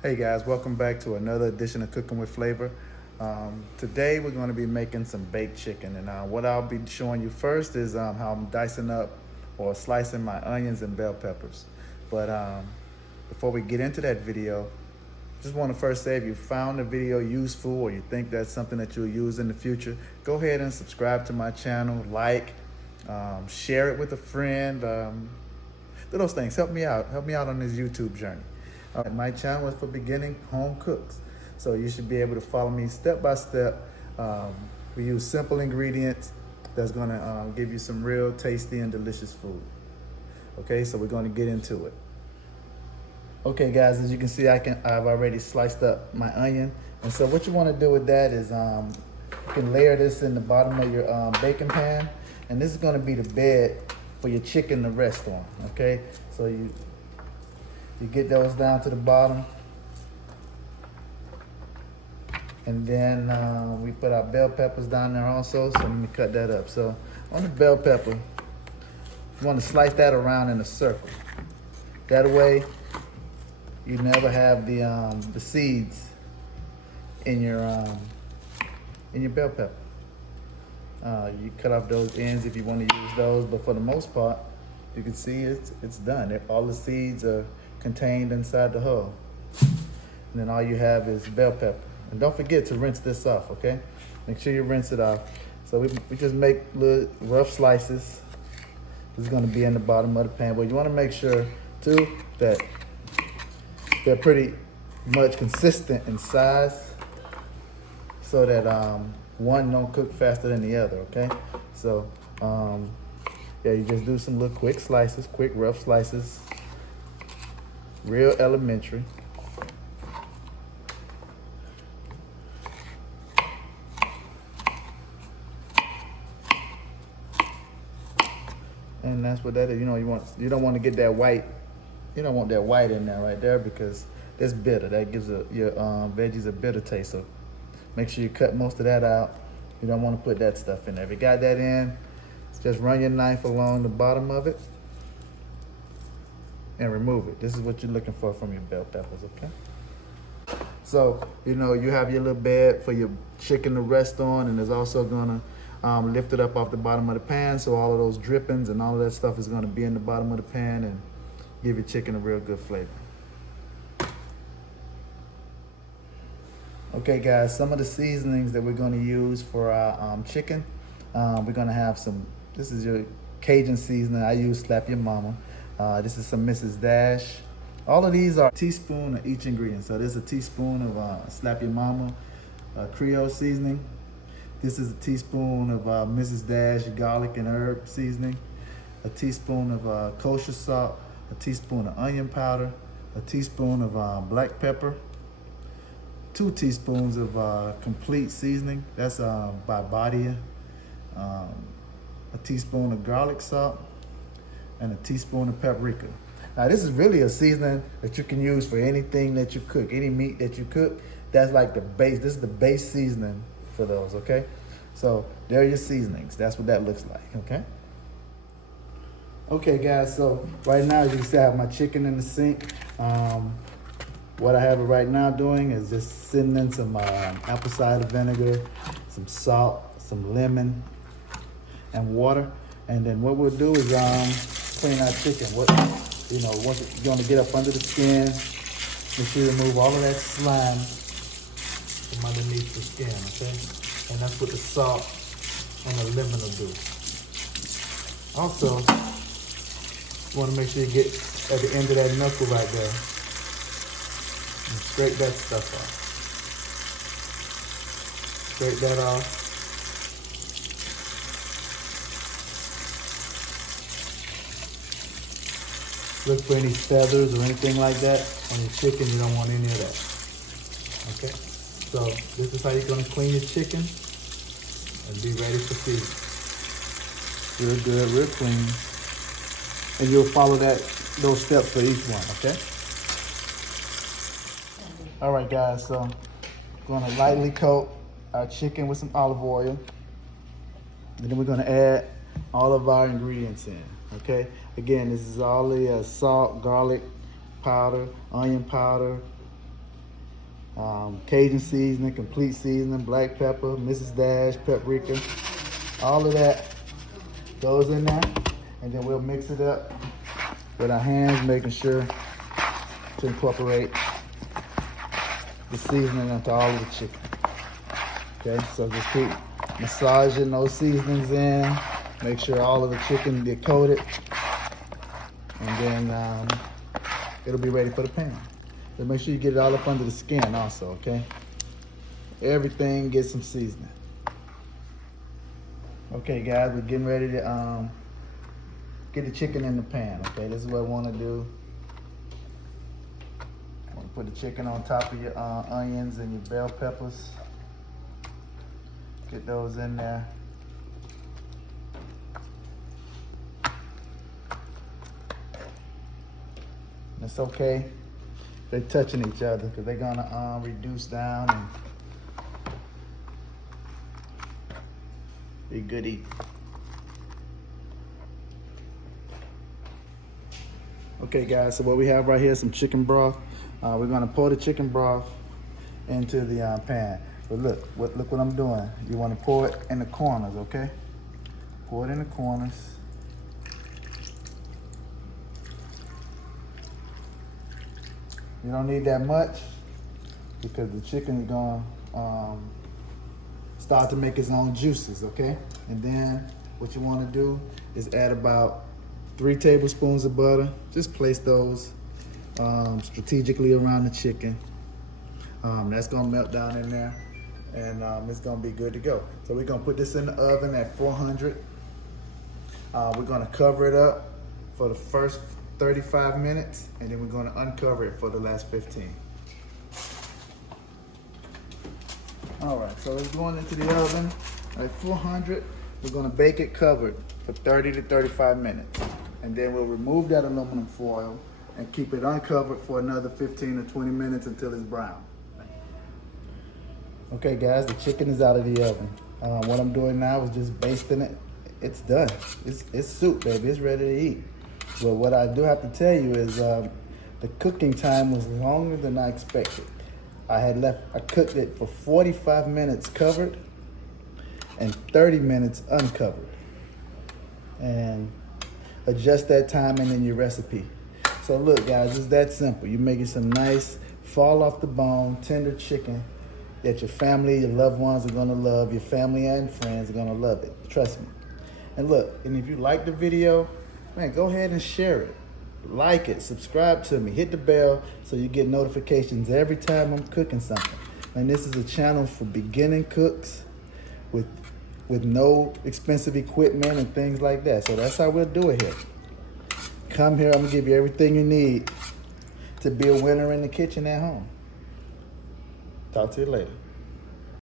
Hey guys, welcome back to another edition of Cooking with Flavor. Today we're going to be making some baked chicken, and what I'll be showing you first is how I'm dicing up or slicing my onions and bell peppers. But before we get into that video, just want to first say if you found the video useful or you think that's something that you'll use in the future, go ahead and subscribe to my channel, share it with a friend. Do those things. Help me out. Help me out on this YouTube journey. My channel is for beginning home cooks, so you should be able to follow me step by step. We use simple ingredients that's going to give you some real tasty and delicious food. Okay, so we're going to get into it. Okay, guys, as you can see, I've already sliced up my onion, and so what you want to do with that is you can layer this in the bottom of your baking pan, and this is going to be the bed for your chicken to rest on. Okay, so you get those down to the bottom. And then we put our bell peppers down there also, so let me cut that up. So on the bell pepper, you want to slice that around in a circle. That way, you never have the seeds in your bell pepper. You cut off those ends if you want to use those, but for the most part, you can see it's done. All the seeds are contained inside the hull. And then all you have is bell pepper. And don't forget to rinse this off, okay? Make sure you rinse it off. So we just make little rough slices. This is gonna be in the bottom of the pan, but you wanna make sure too that they're pretty much consistent in size so that one don't cook faster than the other, okay? So yeah, you just do some little quick slices, quick rough slices. Real elementary. And that's what that is. You know, you don't want to get that white. You don't want that white in there right there because it's bitter. That gives your veggies a bitter taste. So make sure you cut most of that out. You don't want to put that stuff in there. If you got that in, just run your knife along the bottom of it and remove it. This is what you're looking for from your bell peppers, okay? So, you know, you have your little bed for your chicken to rest on, and it's also gonna lift it up off the bottom of the pan, so all of those drippings and all of that stuff is gonna be in the bottom of the pan and give your chicken a real good flavor. Okay guys, some of the seasonings that we're gonna use for our chicken, we're gonna have this is your Cajun seasoning. I use Slap Your Mama. This is some Mrs. Dash. All of these are a teaspoon of each ingredient. So there's a teaspoon of Slap Your Mama Creole seasoning. This is a teaspoon of Mrs. Dash garlic and herb seasoning. A teaspoon of kosher salt. A teaspoon of onion powder. A teaspoon of black pepper. 2 teaspoons of complete seasoning. That's by Badia. A teaspoon of garlic salt. And a teaspoon of paprika. Now this is really a seasoning that you can use for anything that you cook, any meat that you cook. That's like the base. This is the base seasoning for those, okay? So there are your seasonings. That's what that looks like, okay? Okay guys, so right now you can see I have my chicken in the sink. What I have it right now doing is just sitting in some apple cider vinegar, some salt, some lemon, and water. And then what we'll do is clean our chicken. Once you're gonna get up under the skin, make sure you remove all of that slime from underneath the skin, okay? And that's what the salt and the lemon will do. Also, you wanna make sure you get at the end of that knuckle right there and scrape that stuff off. Scrape that off. Look for any feathers or anything like that on your chicken. You don't want any of that. Okay? So this is how you're gonna clean your chicken and be ready for season. Real good, real clean. And you'll follow those steps for each one, okay? All right, guys, so I'm gonna lightly coat our chicken with some olive oil. And then we're gonna add all of our ingredients in, okay? Again, this is all the salt, garlic powder, onion powder, Cajun seasoning, complete seasoning, black pepper, Mrs. Dash, paprika, all of that goes in there, and then we'll mix it up with our hands, making sure to incorporate the seasoning into all of the chicken. Okay, so just keep massaging those seasonings in, make sure all of the chicken get coated, and then it'll be ready for the pan. So make sure you get it all up under the skin also, okay? Everything gets some seasoning. Okay guys, we're getting ready to get the chicken in the pan, okay? This is what I want to do. I want to put the chicken on top of your onions and your bell peppers. Get those in there. It's okay. They're touching each other because they're gonna reduce down and be good eating. Okay guys, so what we have right here is some chicken broth. We're gonna pour the chicken broth into the pan. But look what I'm doing. You wanna pour it in the corners, okay? Pour it in the corners. You don't need that much because the chicken is gonna start to make its own juices, okay? And then what you wanna do is add about 3 tablespoons of butter. Just place those strategically around the chicken. That's gonna melt down in there, and it's gonna be good to go. So we're gonna put this in the oven at 400. We're gonna cover it up for the first 35 minutes, and then we're gonna uncover it for the last 15. All right, so it's going into the oven at 400. We're gonna bake it covered for 30 to 35 minutes. And then we'll remove that aluminum foil and keep it uncovered for another 15 to 20 minutes until it's brown. Okay guys, the chicken is out of the oven. What I'm doing now is just basting it. It's done. It's soup, baby. It's ready to eat. But what I do have to tell you is the cooking time was longer than I expected. I cooked it for 45 minutes covered and 30 minutes uncovered. And adjust that timing in your recipe. So look guys, it's that simple. You're making some nice, fall off the bone, tender chicken that your family, your loved ones are gonna love. Your family and friends are gonna love it, trust me. And look, and if you like the video, man, go ahead and share it. Like it, subscribe to me, hit the bell so you get notifications every time I'm cooking something. And this is a channel for beginning cooks with no expensive equipment and things like that. So that's how we'll do it here. Come here, I'm gonna give you everything you need to be a winner in the kitchen at home. Talk to you later.